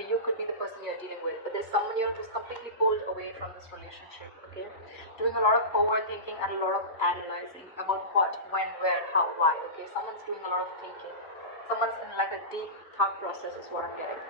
be you, could be the person you're dealing with, but there's someone you're just completely pulled away from this relationship, okay? Doing a lot of overthinking and a lot of analyzing about what, when, where, how, why, okay? Someone's doing a lot of thinking. Someone's in like a deep thought process is what I'm getting.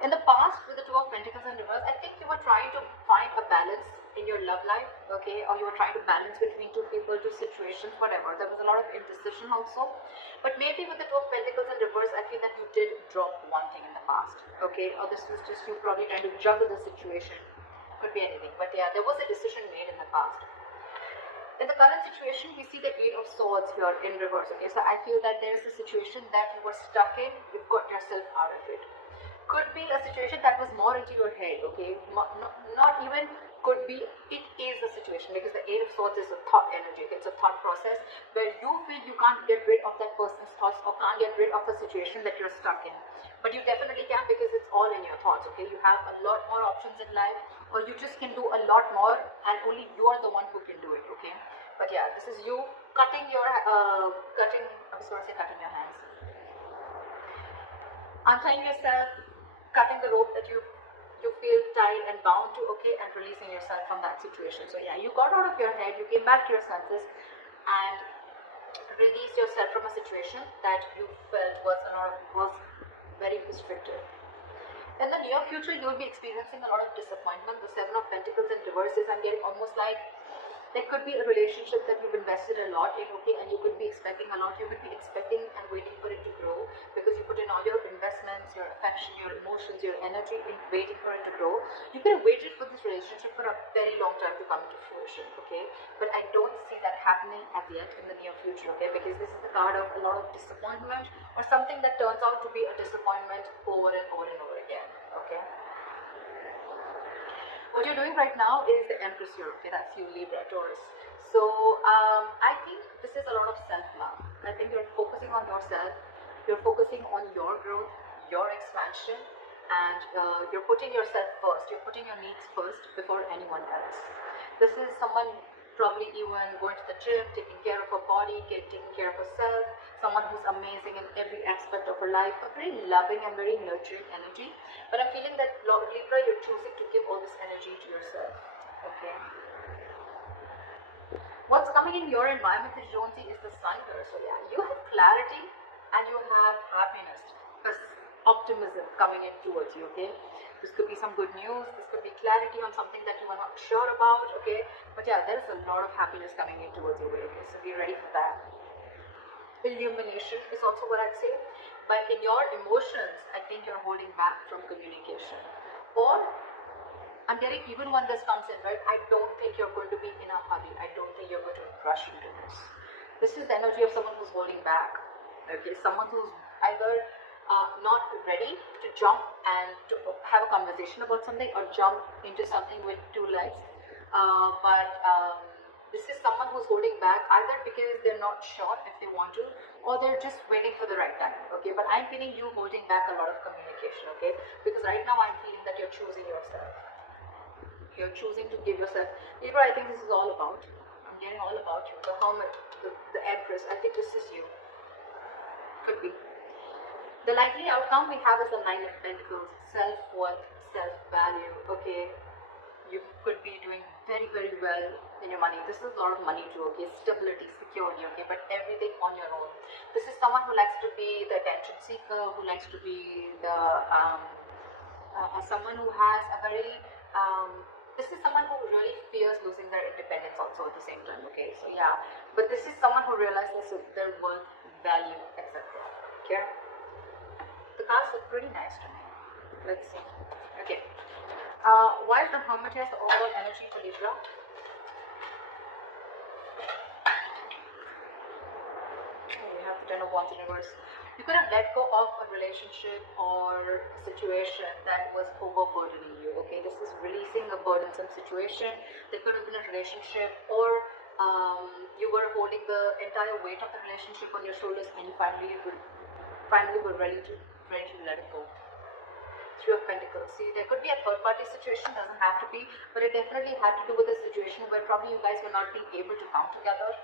In the past, with the Two of Pentacles in reverse, I think you were trying to find a balance in your love life, okay? Or you were trying to balance between two people, two situations, whatever. There was a lot of indecision also. But maybe with the Two of Pentacles in reverse, I feel that you did drop one thing in the past, okay? Or this was just you probably trying to juggle the situation. Could be anything. But yeah, there was a decision made in the past. In the current situation, we see the Eight of Swords here in reverse, okay? So I feel that there is a situation that you were stuck in, you've got yourself out of it. Could be a situation that was more into your head, okay? Not even could be, it is a situation, because the Eight of Swords is a thought energy. It's a thought process where you feel you can't get rid of that person's thoughts or can't get rid of a situation that you're stuck in. But you definitely can, because it's all in your thoughts, okay? You have a lot more options in life, or you just can do a lot more, and only you are the one who can do it, okay? But yeah, this is you cutting your, I was going to say cutting your hands. Untying yourself, cutting the rope that you feel tied and bound to, okay, and releasing yourself from that situation. So yeah, you got out of your head, you came back to your senses and released yourself from a situation that you felt was very restrictive. In the near future, you will be experiencing a lot of disappointment. The Seven of Pentacles in reverse is, I'm getting almost like there could be a relationship that you've invested a lot in, okay, and you could be expecting a lot. You could be expecting and waiting for it to grow, because you put in all your investments, your affection, your emotions, your energy in waiting for it to grow. You could have waited for this relationship for a very long time to come into fruition, okay? But I don't see that happening as yet in the near future, okay? Because this is the card of a lot of disappointment, or something that turns out to be a disappointment over and over and over again, okay? What you're doing right now is the Empress here, okay? That's you, Libra, Taurus. So I think this is a lot of self-love. I think you're focusing on yourself, you're focusing on your growth, your expansion, and you're putting yourself first. You're putting your needs first before anyone else. This is someone probably even going to the gym, taking care of her body, taking care of herself, someone who's amazing in every aspect of her life, a very loving and very nurturing energy. But I'm feeling that Libra, you're choosing to give all this energy to yourself, okay? What's coming in your environment, Jonesy, is the Sun here. So yeah, you have clarity and you have happiness, optimism coming in towards you, okay? This could be some good news, this could be clarity on something that you are not sure about, okay? But yeah, there's a lot of happiness coming in towards your way, okay? So be ready for that. Illumination is also what I'd say. But in your emotions, I think you're holding back from communication. Or, I'm getting, even when this comes in, right, I don't think you're going to be in a hurry. I don't think you're going to rush into this. This is the energy of someone who's holding back, okay? Someone who's either not ready to jump and to have a conversation about something, or jump into something with two legs. This is someone who's holding back either because they're not sure if they want to, or they're just waiting for the right time, okay? But I'm feeling you holding back a lot of communication, okay? Because right now I'm feeling that you're choosing yourself. You're choosing to give yourself. Libra, I think this is all about. I'm getting all about you. The Hermit, the Empress, I think this is you. Could be. The likely outcome we have is the Nine of Pentacles, self-worth, self-value, okay? You could be doing very, very well in your money. This is a lot of money too, okay? Stability, security, okay? But everything on your own. This is someone who likes to be the attention seeker, who likes to be the, someone who has a very, this is someone who really fears losing their independence also at the same time, okay? So yeah, but this is someone who realizes their worth, value, etc. Okay? The cards look pretty nice to me. Let's see. Okay. While the Hermit has the overall energy for Libra, we have the Ten of Wands in reverse. You could have let go of a relationship or a situation that was overburdening you, okay? This is releasing a burdensome situation. There could have been a relationship, or you were holding the entire weight of the relationship on your shoulders, and you finally were ready to let it go. Three of Pentacles. See, there could be a third-party situation, doesn't have to be, but it definitely had to do with a situation where probably you guys were not being able to come together,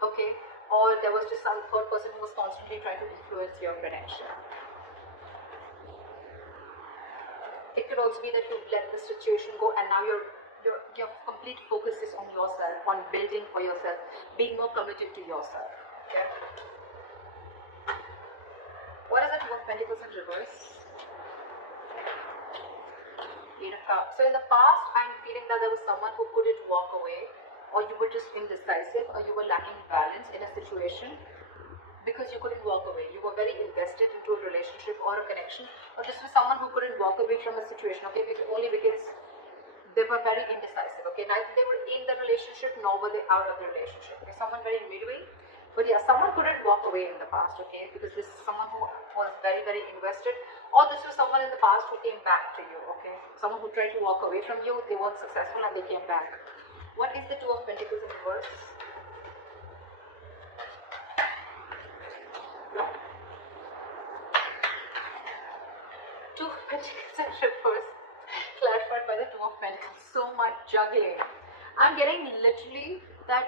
okay? Or there was just some third person who was constantly trying to influence your connection. could also be that you let the situation go and now your complete focus is on yourself, on building for yourself, being more committed to yourself. Okay. What is the Two of Pentacles in reverse? Eight of Cups. So in the past, I'm feeling that there was someone who couldn't walk away, or you were just indecisive, or you were lacking balance in a situation because you couldn't walk away. You were very invested into a relationship or a connection, or this was someone who couldn't walk away from a situation, okay, only because they were very indecisive, okay. Neither they were in the relationship nor were they out of the relationship. Okay, someone very midway. But yeah, someone couldn't walk away in the past, okay, because this is someone who was very, very invested, or this was someone in the past who came back to you, okay. Someone who tried to walk away from you, they weren't successful and they came back. What is the Two of Pentacles in reverse? Two of Pentacles in reverse, clarified by the Two of Pentacles. So much juggling. I'm getting literally that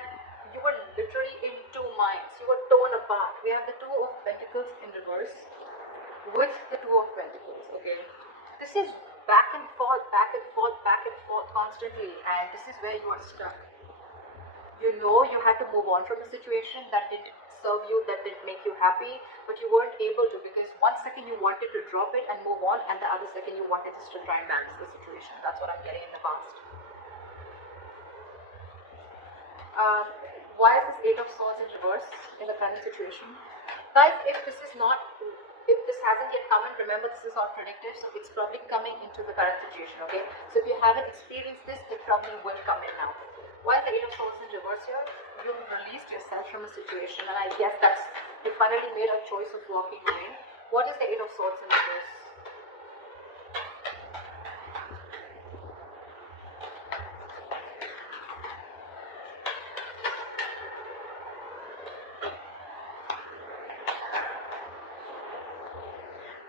you were literally in two minds. You were torn apart. We have the Two of Pentacles in reverse with the Two of Pentacles, okay. This is back and forth, back and forth, back and forth constantly, and this is where you are stuck. You know you had to move on from a situation that didn't serve you, that didn't make you happy, but you weren't able to because one second you wanted to drop it and move on, and the other second you wanted to still try and balance the situation. That's what I'm getting in the past. Why is this Eight of Swords in reverse in the current situation? Guys, if this hasn't yet come in, remember this is all predictive, so it's probably coming into the current situation, okay? So if you haven't experienced this, it probably will come in now. Why is the Eight of Swords in reverse here? You've released yourself from a situation, and I guess that's, you finally made a choice of walking away. What is the Eight of Swords in reverse?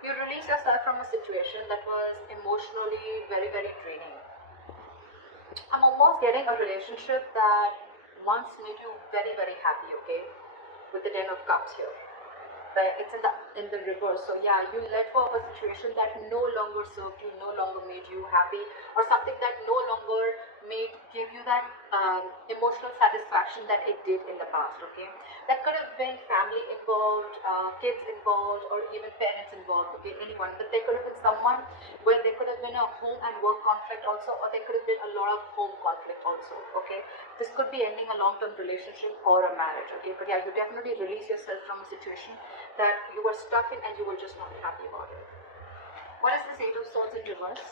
You release yourself from a situation that was emotionally very, very draining. I'm almost getting a relationship that once made you very, very happy, okay? With the Ten of Cups here. But it's in the reverse. So yeah, you let go of a situation that no longer served you, no longer made you happy, or something that no longer gave you that emotional satisfaction that it did in the past, okay? That could have been family involved, kids involved, or even parents involved, okay, anyone. But there could have been someone where there could have been a home and work conflict also, or there could have been a lot of home conflict also, okay? This could be ending a long-term relationship or a marriage, okay? But yeah, you definitely release yourself from a situation that you were stuck in and you were just not happy about it. What is this Eight of Swords in reverse?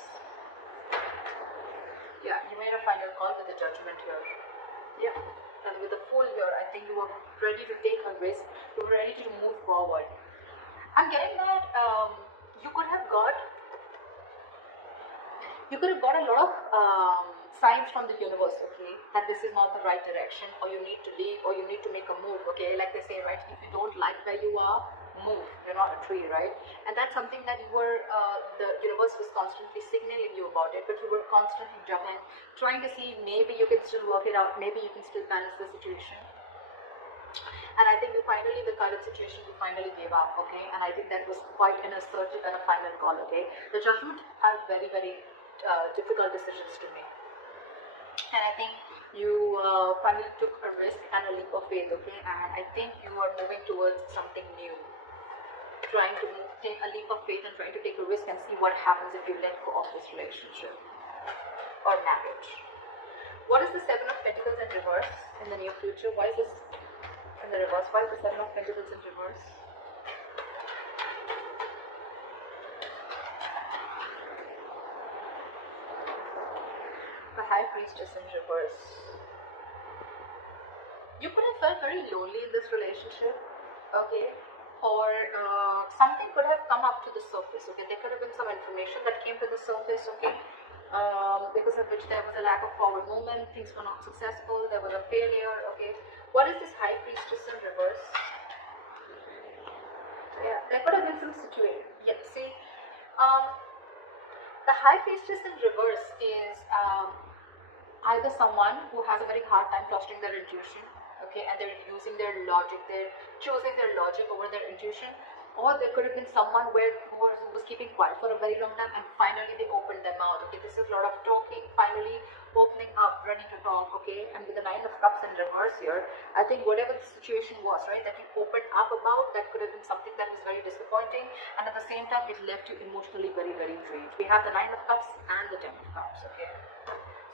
Yeah, you made a final call with the Judgment here. Yeah, and with the Fool here, I think you were ready to take a risk. You were ready to move forward. I'm getting that you could have got a lot of signs from the universe, okay, that this is not the right direction, or you need to leave, or you need to make a move, okay, like they say, right, if you don't like where you are, move, you're not a tree, right? And that's something that you were, the universe was constantly signaling you about it, but you were constantly juggling, trying to see maybe you can still work it out, maybe you can still balance the situation. And I think the current situation, you finally gave up, okay, and I think that was quite an assertive and a final call, okay. The Judgment has very, very difficult decisions to make. And I think you finally took a risk and a leap of faith, okay? And I think you are moving towards something new. Trying to take a leap of faith and trying to take a risk and see what happens if you let go of this relationship or marriage. What is the Seven of Pentacles in reverse in the near future? Why is this in the reverse? Why is the Seven of Pentacles in reverse? The High Priestess in reverse. You could have felt very lonely in this relationship, okay, or something could have come up to the surface, okay. There could have been some information that came to the surface, okay, because of which there was a lack of forward movement, things were not successful, there was a failure, okay. What is this High Priestess in reverse? Yeah, there could have been some situation. Yeah, see, the High Priestess in reverse is either someone who has a very hard time trusting their intuition, okay, and they're using their logic, they're choosing their logic over their intuition, Or there could have been someone who was keeping quiet for a very long time and finally they opened them out. Okay, this is a lot of talking, finally opening up, ready to talk. Okay, and with the Nine of Cups in reverse here, I think whatever the situation was, right, that you opened up about, that could have been something that was very disappointing, and at the same time it left you emotionally very, very drained. We have the Nine of Cups and the Ten of Cups. Okay,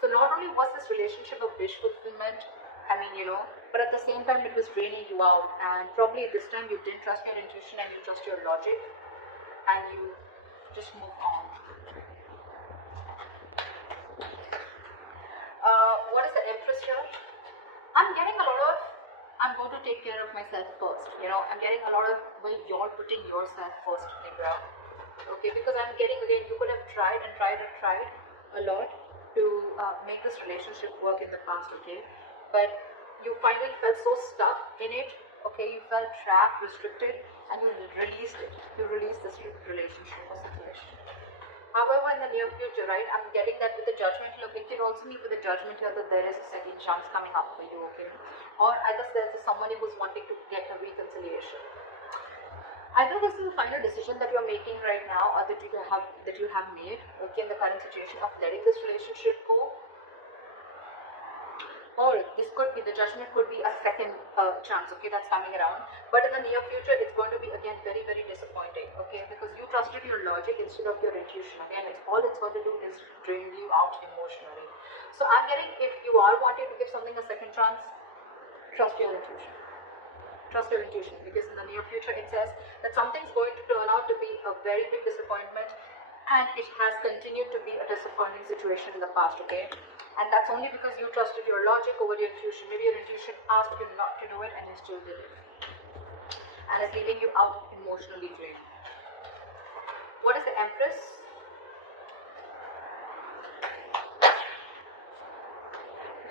so not only was this relationship a wish fulfillment, I mean, you know, but at the same time it was draining you out, and probably this time you didn't trust your intuition and you trust your logic and you just moved on. What is the Empress here? I'm getting a lot of, I'm going to take care of myself first, you know, I'm getting a lot of, well, you're putting yourself first, Libra. Okay, because I'm getting, again, you could have tried and tried and tried a lot to make this relationship work in the past, okay, but you finally felt so stuck in it, okay, you felt trapped, restricted, and you released it. You released this relationship or situation. However, in the near future, right, I'm getting that with the Judgment, look, it can also mean with the Judgment here that there is a second chance coming up for you, okay, or either there's somebody who's wanting to get a reconciliation. Either this is a final decision that you're making right now, or that you have made, okay, in the current situation of letting this relationship go. Or this could be, the Judgment could be a second chance, okay, that's coming around. But in the near future, it's going to be, again, very, very disappointing, okay, because you trusted your logic instead of your intuition. Again, all it's going to do is drain you out emotionally. So I'm getting, if you are wanting to give something a second chance, trust your intuition. Trust your intuition, because in the near future, it says that something's going to turn out to be a very big disappointment, and it has continued to be a disappointing situation in the past, okay? And that's only because you trusted your logic over your intuition. Maybe your intuition asked you not to do it and you still did it. And it's leaving you out emotionally drained. What is the Empress?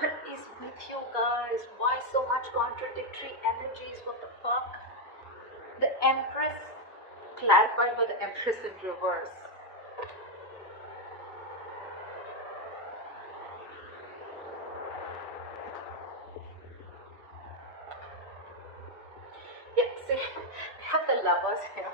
What is with you guys? Why so much contradictory energies? What the fuck? The Empress, clarified by the Empress in reverse. Yeah, see, we have the Lovers here.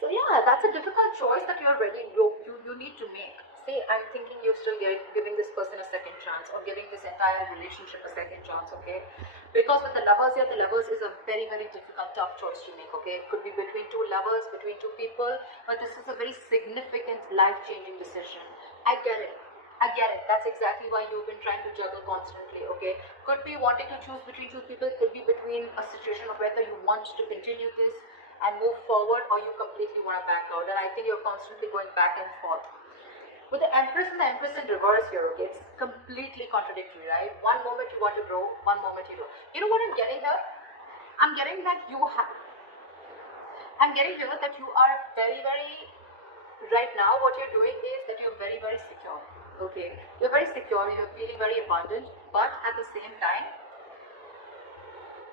So yeah, that's a difficult choice that you're ready, you need to make. See, I'm thinking you're still giving this person a second chance, or giving this entire relationship a second chance, okay? Because with the Lovers here, the Lovers is a very, very difficult, tough choice to make, okay? It could be between two lovers, between two people, but this is a very significant, life-changing decision. I get it. That's exactly why you've been trying to juggle constantly, okay? Could be wanting to choose between two people, could be between a situation of whether you want to continue this and move forward, or you completely want to back out. And I think you're constantly going back and forth. With the Empress and the Empress in reverse here, okay, it's completely contradictory, right? One moment you want to grow, one moment you don't. You know what I'm getting here? I'm getting that you are very, very, right now what you're doing is that you're very, very secure, okay? You're very secure, you're feeling very abundant, but at the same time,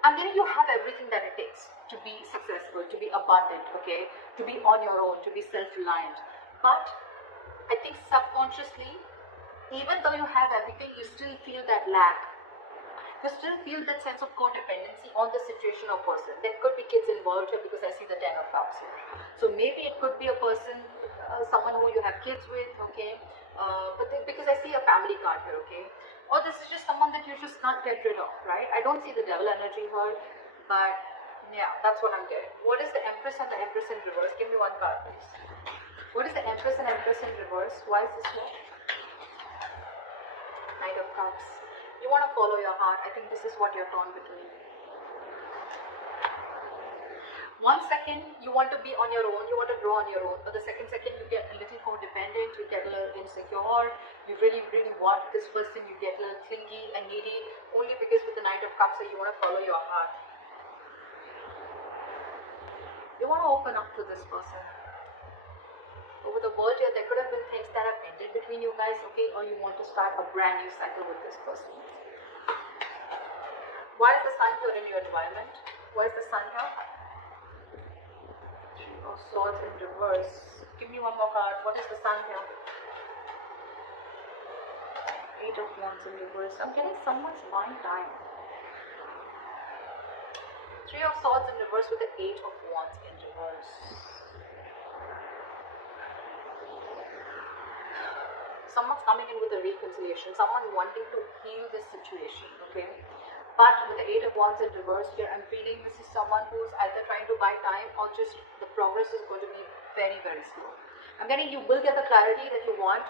I'm getting you have everything that it takes to be successful, to be abundant, okay? To be on your own, to be self-reliant. But I think subconsciously, even though you have everything, you still feel that lack. You still feel that sense of codependency on the situation or person. There could be kids involved here because I see the Ten of Cups here. So maybe it could be a person, someone who you have kids with, okay? Because I see a family card here, okay? Or this is just someone that you just can't get rid of, right? I don't see the devil energy here, but yeah, that's what I'm getting. What is the Empress and the Empress in reverse? Give me one card, please. What is the Empress and Empress in reverse? Why is this here? Knight of Cups. You want to follow your heart. I think this is what you're torn between. 1 second, you want to be on your own, you want to grow on your own, but the second you get a little codependent, you get a little insecure, you really, really want this person, you get a little clingy and needy, only because with the Knight of Cups, so you want to follow your heart. You want to open up to this person. Over the world here, there could have been things that have ended between you guys, okay, or you want to start a brand new cycle with this person. Why is the Sun here in your environment? Why is the Sun here? Swords in reverse. Give me one more card. What is the Sun here? 8 of Wands in reverse. I'm getting someone's buying time. Three of Swords in reverse with the Eight of Wands in reverse. Someone's coming in with a reconciliation, someone wanting to heal this situation, okay? But with the Eight of Wands in reverse here, I'm feeling this is someone who's either trying to buy time or just the progress is going to be very, very slow. I'm getting you will get the clarity that you want.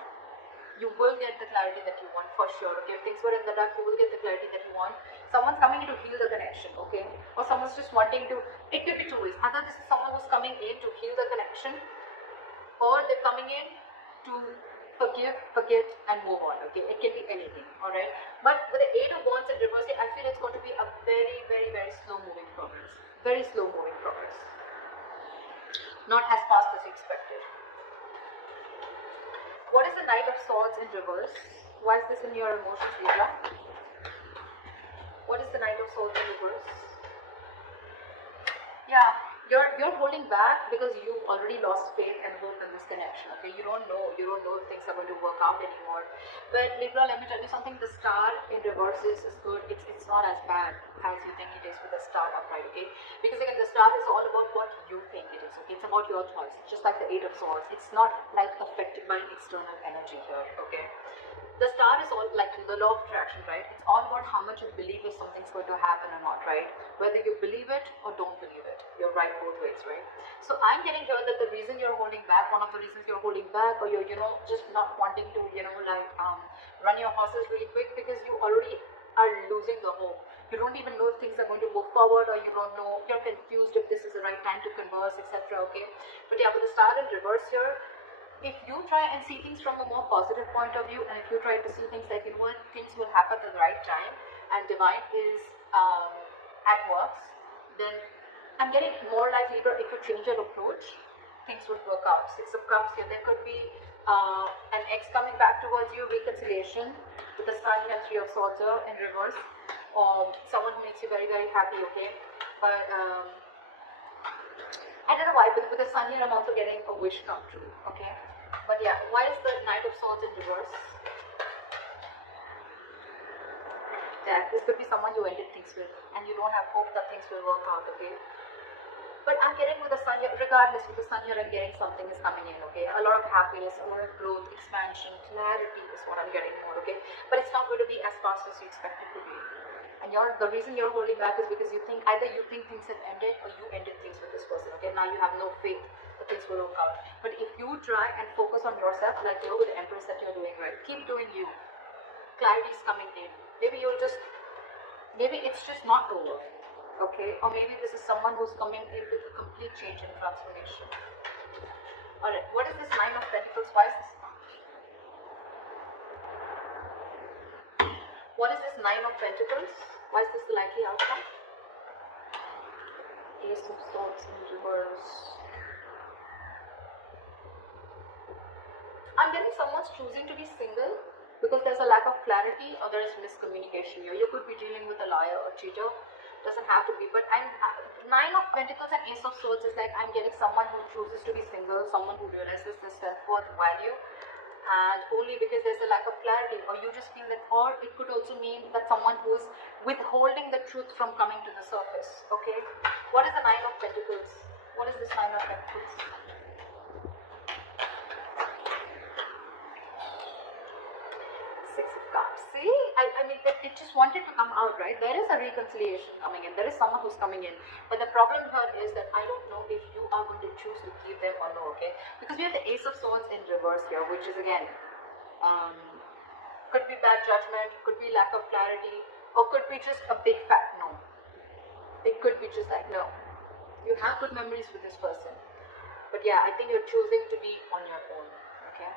You will get the clarity that you want for sure, okay? If things were in the dark, you will get the clarity that you want. Someone's coming in to heal the connection, okay? Or someone's just wanting to, it could be two ways. Either this is someone who's coming in to heal the connection, or they're coming in to forgive, forget, and move on, okay? It can be anything, alright? But with the Eight of Wands in reverse, I feel it's going to be a very, very, very slow moving progress. Very slow moving progress. Not as fast as you expected. What is the Knight of Swords in reverse? Why is this in your emotions, Libra? What is the Knight of Swords in reverse? Yeah, you're holding back because you've already lost faith and hope in this connection. Okay, you don't know if things are going to work out anymore. But Libra, let me tell you something. The Star in reverse is good. It's not as bad as you think it is with the Star upright. Okay, because again the Star is all about what you think it is. Okay, it's about your choice. Just like the Eight of Swords, it's not like affected by external energy here. Okay. The Star is all like the law of attraction, right? It's all about how much you believe if something's going to happen or not, right? Whether you believe it or don't believe it. You're right both ways, right? So I'm getting here that the reason you're holding back, one of the reasons you're holding back, or you're, just not wanting to, run your horses really quick because you already are losing the hope. You don't even know if things are going to move forward, or you don't know, you're confused if this is the right time to converse, etc. Okay? But yeah, with the Star in reverse here, if you try and see things from a more positive point of view, and if you try to see things like, things will happen at the right time, and divine is at work, then I'm getting more like Libra, if you change your approach, things would work out. Six of Cups here, there could be an ex coming back towards you, reconciliation, with the Sun and Three of Swords here in reverse, or someone who makes you very, very happy, okay? But I don't know why, but with the Sun here, I'm also getting a wish come true, okay? But yeah, why is the Knight of Swords in reverse? That this could be someone you ended things with, and you don't have hope that things will work out, okay? But I'm getting with the Sun here, regardless with the Sun here, I'm getting something is coming in, okay? A lot of happiness, a lot of growth, expansion, clarity is what I'm getting more, okay? But it's not going to be as fast as you expect it to be. And the reason you're holding back is because you think, either you think things have ended, or you ended things with this person, okay? Now you have no faith that things will work out. But if you try and focus on yourself, like you're with the Empress that you're doing, right? Keep doing you. Clarity is coming in. Maybe it's just not over, okay? Or maybe this is someone who's coming in with a complete change and transformation. Alright, what is this Nine of Pentacles? Why is this? What is this Nine of Pentacles? Why is this the likely outcome? Ace of Swords in reverse. I'm getting someone's choosing to be single because there's a lack of clarity or there is miscommunication here. You could be dealing with a liar or cheater. Doesn't have to be, but Nine of Pentacles and Ace of Swords is like I'm getting someone who chooses to be single, someone who realizes their self-worth value, and only because there's a lack of clarity, or you just feel that, or it could also mean that someone who's withholding the truth from coming to the surface, okay? What is the Nine of Pentacles? What is this Nine of Pentacles? Six of Cups. See, I mean, it just wanted to come out, right? There is a reconciliation coming in. There is someone who's coming in. But the problem here is that I don't know if you are going to choose to keep them or no, okay? Because we have the Ace of Swords in reverse here, which is again, could be bad judgment, could be lack of clarity, or could be just a big fat no. It could be just like, no. You have good memories with this person. But yeah, I think you're choosing to be on your own, okay?